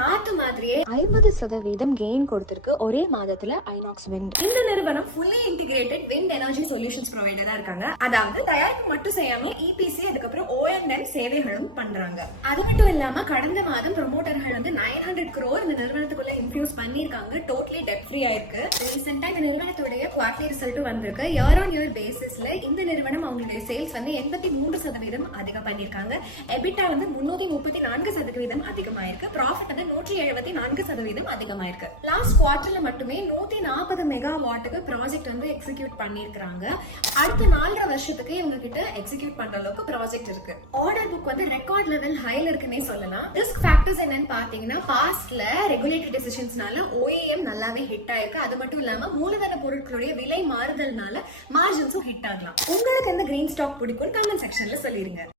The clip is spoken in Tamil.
காத்து மாதிரியே 50% கெயின் கொடுத்திருக்கு ஒரே மாதத்துல ஐநாக்ஸ் விண்ட். இந்த நிறுவனம் fully integrated wind energy solutions ப்ரொவைடரா இருக்காங்க. அதாவது தயாரிப்பு மட்டும் செய்யாம இபிசி அதுக்கப்புறம் ONM சேவைகளும் பண்றாங்க. அது மட்டும் இல்லாம கடந்த மாதம் ப்ரொமோட்டர்கள் வந்து 900 crore இந்த நிறுவனத்துக்குள்ள இன்ஃபியூஸ் பண்ணிருக்காங்க. டோட்டலி டெட் ஃப்ரீ ஆயிருக்கு. ரீசெண்டா இந்த நிறுவனத்துடைய குவார்டர்லி ரிசல்ட் வந்திருக்கு. இயர் ஆன் இயர் பேசிஸ்ல இந்த நிறுவனம் அவங்களுடைய சேல்ஸ் வந்து 83% அதிகம் பண்ணிருக்காங்க. எபிட்டா வந்து 334% அதிகமாயிருக்கு. ப்ராஃபிட் வந்து 174% அதிகமாயிருக்கு. லாஸ்ட் குவார்டர்ல மட்டுமே 140 மெகாவாட்டுக்கு ப்ராஜெக்ட் வந்து எக்ஸிக்யூட் பண்ணிருக்காங்க. அடுத்த 4.5 வருஷத்துக்கு இவங்க கிட்ட எக்ஸிக்யூட் பண்ற அளவுக்கு ப்ராஜெக்ட் இருக்கு. ஆர்டர் புக் வந்து ரெக்கார்ட் லெவல் ஹைல இருக்குன்னே சொல்லலாம். ரிஸ்க் ஃபேக்டர்ஸ் என்னன்னு பாத்தீங்கன்னா பாஸ்ட்ல ரெகுலேட்டரி டெசிஷன்ஸ்னால OEM நல்லாவே ஹிட் ஆயிருக்கு. அது மட்டும் இல்லாம மூலதன பொருட்களுடைய விலை மாறுதல்னால மார்ஜின்ஸும் ஹிட் ஆகலாம். உங்களுக்கு எந்த கிரீன் ஸ்டாக் பிடிக்கும் கமெண்ட் செக்ஷன்ல சொல்லிருங்க.